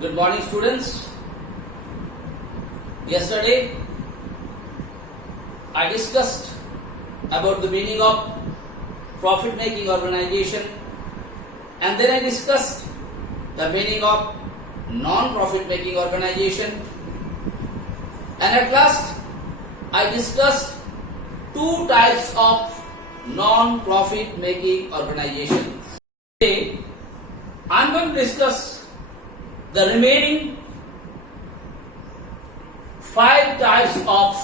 Good morning, students. Yesterday, I discussed about the meaning of profit-making organization, and then I discussed the meaning of non-profit-making organization, and at last, I discussed two types of non-profit-making organizations. Today, I am going to discuss the remaining 5 types of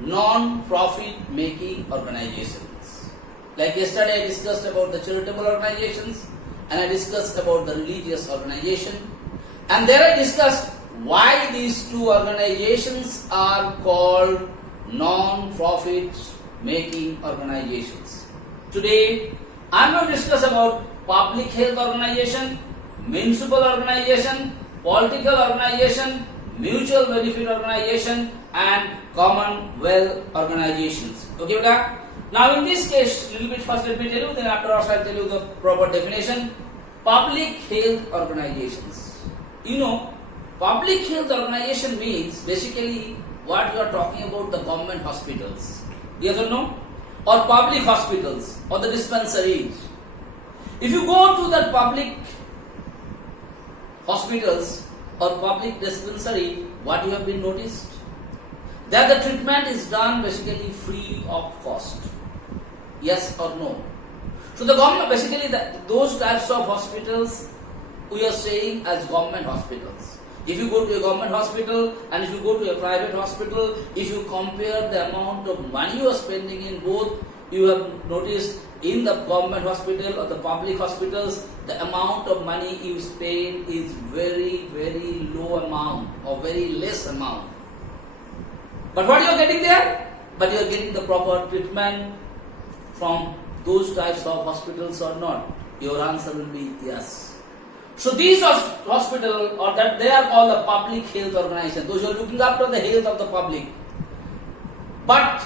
non-profit making organizations. Like yesterday I discussed about the charitable organizations and I discussed about the religious organization, and there I discussed why these two organizations are called non-profit making organizations. Today I am going to discuss about public health organization, municipal organization, political organization, mutual benefit organization, and commonwealth organizations. Okay, beta? Now in this case, little bit first let me tell you, then afterwards I will tell you the proper definition. Public health organizations. You know, public health organization means basically what you are talking about, the government hospitals. Yes or no? Or public hospitals or the dispensaries. If you go to the public hospitals or public dispensary, what you have been noticed? That the treatment is done basically free of cost. Yes or no? So the government basically those types of hospitals we are saying as government hospitals. If you go to a government hospital and if you go to a private hospital, if you compare the amount of money you are spending in both, you have noticed in the government hospital or the public hospitals, the amount of money you spend is very, very low amount or very less amount. But what you are getting there? But you are getting the proper treatment from those types of hospitals or not? Your answer will be yes. So these hospitals, or that they are called the public health organization, those who are looking after the health of the public. But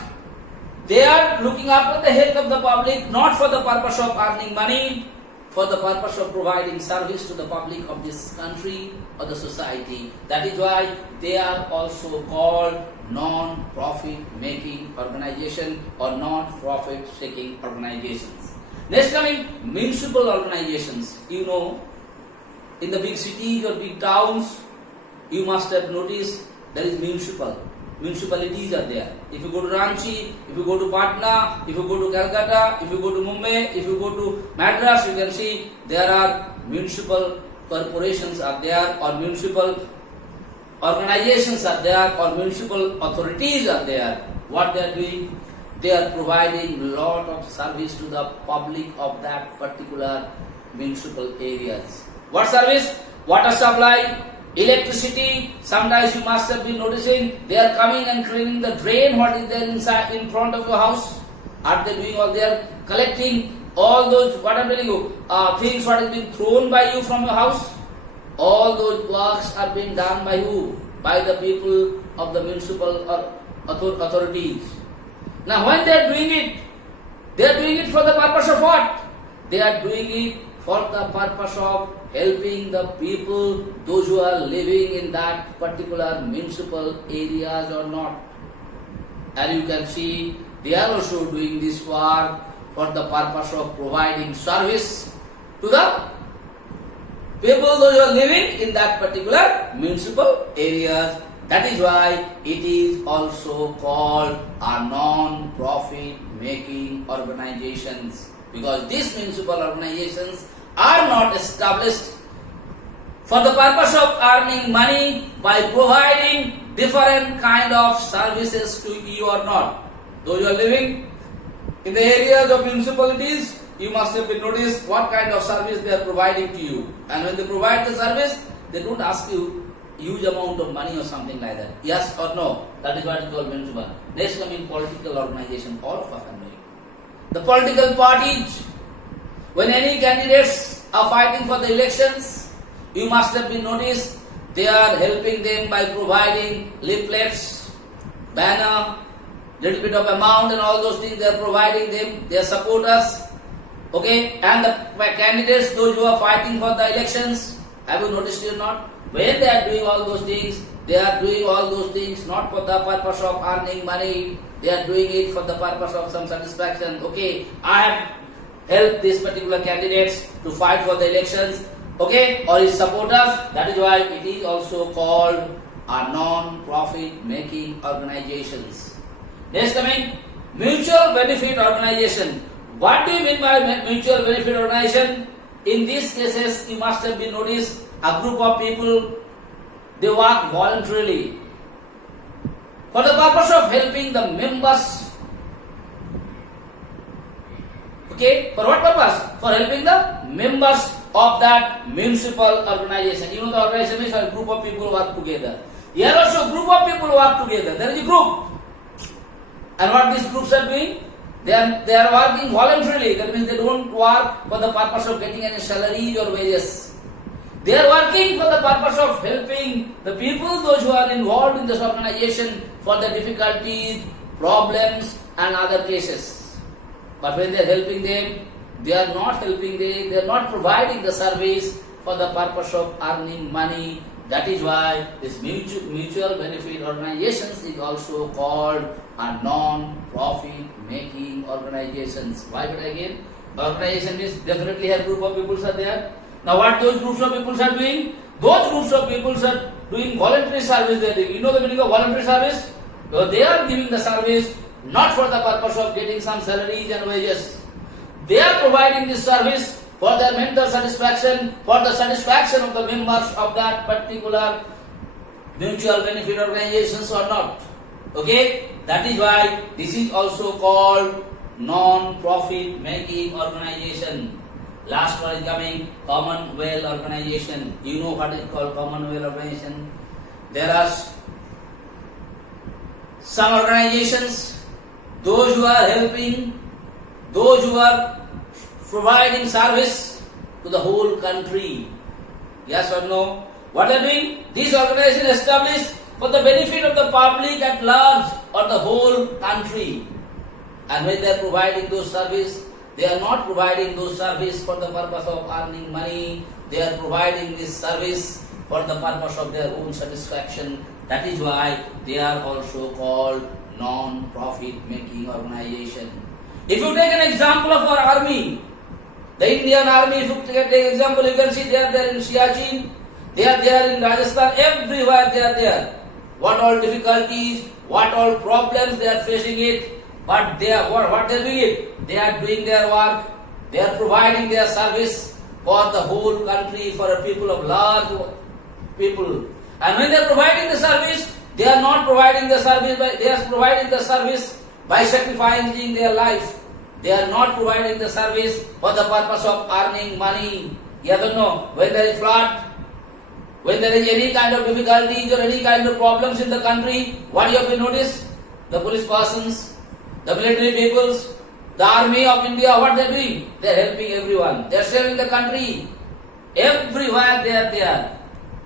they are looking after the health of the public not for the purpose of earning money, for the purpose of providing service to the public of this country or the society. That is why they are also called non-profit making organization or non-profit seeking organizations. Next coming, municipal organizations. You know, in the big cities or big towns, you must have noticed there is municipalities are there. If you go to Ranchi, if you go to Patna, if you go to Calcutta, if you go to Mumbai, if you go to Madras, you can see there are municipal corporations are there, or municipal organizations are there, or municipal authorities are there. What they are doing? They are providing a lot of service to the public of that particular municipal areas. What service? Water supply, electricity. Sometimes you must have been noticing they are coming and cleaning the drain what is there inside in front of your house. Are they doing all? They are collecting all those, what I am telling you, things what has been thrown by you from your house. All those works are being done by who? By the people of the municipal authorities. Now when they are doing it for the purpose of what? They are doing it for the purpose of helping the people, those who are living in that particular municipal areas or not. And you can see they are also doing this work for the purpose of providing service to the people, those who are living in that particular municipal areas. That is why it is also called a non-profit making organizations, because these municipal organizations are not established for the purpose of earning money by providing different kind of services to you or not. Those who are living in the areas of municipalities, you must have been noticed what kind of service they are providing to you. And when they provide the service, they don't ask you huge amount of money or something like that. Yes or no? That is what is called municipal. Next coming political organization, all of us are knowing. The political parties, when any candidates are fighting for the elections, you must have been noticed they are helping them by providing leaflets, banner, little bit of amount and all those things they are providing them, their supporters. Okay, and the candidates, those who are fighting for the elections, Have you noticed or not? When they are doing all those things, they are doing all those things not for the purpose of earning money. They are doing it for the purpose of some satisfaction. Okay, I have helped these particular candidates to fight for the elections. Okay, or his supporters. That is why it is also called a non-profit making organizations. Next coming, mutual benefit organization. What do you mean by mutual benefit organization? In these cases, you must have been noticed a group of people, they work voluntarily for the purpose of helping the members. Okay, for what purpose? For helping the members of that municipal organization. You know the organization is a group of people work together. Here also group of people work together. There is a group. And what these groups are doing? They are working voluntarily. That means they don't work for the purpose of getting any salaries or wages. They are working for the purpose of helping the people, those who are involved in this organization, for the difficulties, problems and other cases. But when they are helping them, they are not helping them, they are not providing the service for the purpose of earning money. That is why this mutual benefit organizations is also called a non-profit making organizations. Why? But again, organization means definitely a group of people are there. Now what those groups of people are doing? Those groups of people are doing voluntary service. They are doing. You know the meaning of voluntary service? So they are giving the service not for the purpose of getting some salaries and wages. They are providing this service for their mental satisfaction, for the satisfaction of the members of that particular mutual benefit organizations or not. Okay, that is why this is also called non-profit making organization. Last one is coming, Commonwealth organization. You know what is called Commonwealth organization? There are some organizations, those who are helping, those who are providing service to the whole country. Yes or no? What are they doing? These organizations established for the benefit of the public at large or the whole country. And when they are providing those service, they are not providing those service for the purpose of earning money. They are providing this service for the purpose of their own satisfaction. That is why they are also called non-profit making organization. If you take an example of our army, the Indian army, if you take example, you can see they are there in Siachen, they are there in Rajasthan, everywhere they are there. What all difficulties, what all problems they are facing it, but they are what they are doing it? They are doing their work, they are providing their service for the whole country, for a people of large people. And when they are providing the service, they are not providing the service they are providing the service by sacrificing their life. They are not providing the service for the purpose of earning money. Yes or no? When there is flood, when there is any kind of difficulties or any kind of problems in the country, what you have been noticed? The police persons, the military peoples, the army of India, what they are doing? They are helping everyone. They are saving the country. Everywhere they are there.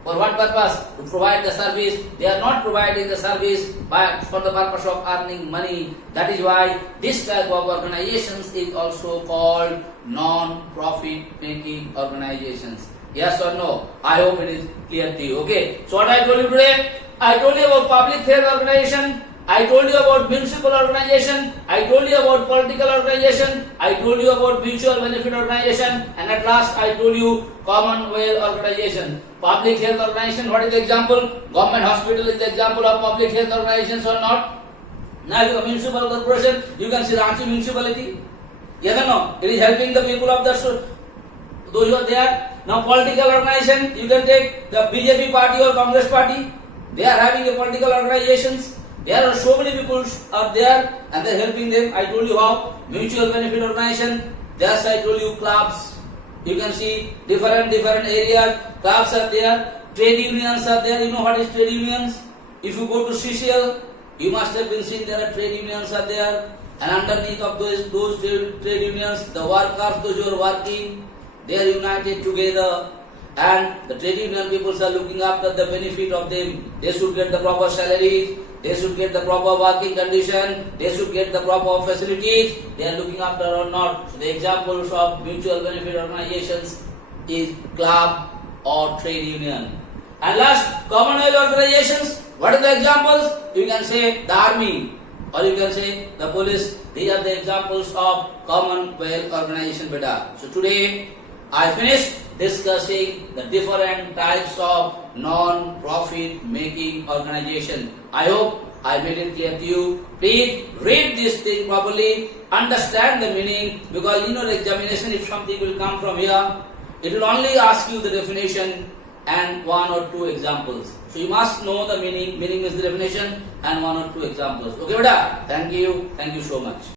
For what purpose? To provide the service. They are not providing the service for the purpose of earning money. That is why this type of organizations is also called non-profit making organizations. Yes or no? I hope it is clear to you. Okay. So what I told you today? I told you about public health organization. I told you about municipal organization. I told you about political organization. I told you about mutual benefit organization. And at last I told you Commonwealth organization. Public health organization, what is the example? Government hospital is the example of public health organizations or not? Now if you have a municipal corporation, you can see Ranchi municipality. Yes or no? It is helping the people of those who are there. Now political organization, you can take the BJP party or Congress party. They are having a political organizations. There are so many people are there and they are helping them. I told you how. Mutual benefit organization. Just I told you clubs. You can see different areas. Clubs are there. Trade unions are there. You know what is trade unions? If you go to Seychelles, you must have been seeing there are trade unions are there. And underneath of those trade unions, the workers, those who are working, they are united together. And the trade union people are looking after the benefit of them. They should get the proper salaries. They should get the proper working condition. They should get the proper facilities. They are looking after or not. So the examples of mutual benefit organizations is club or trade union. And last, commonwealth organizations. What are the examples? You can say the army, or you can say the police. These are the examples of commonwealth organization, beta. So today I finished discussing the different types of non-profit making organization. I hope I made it clear to you. Please read this thing properly, understand the meaning, because you know the examination, if something will come from here, it will only ask you the definition and one or two examples. So you must know the meaning. Meaning is the definition and one or two examples. Okay, beta? Thank you so much.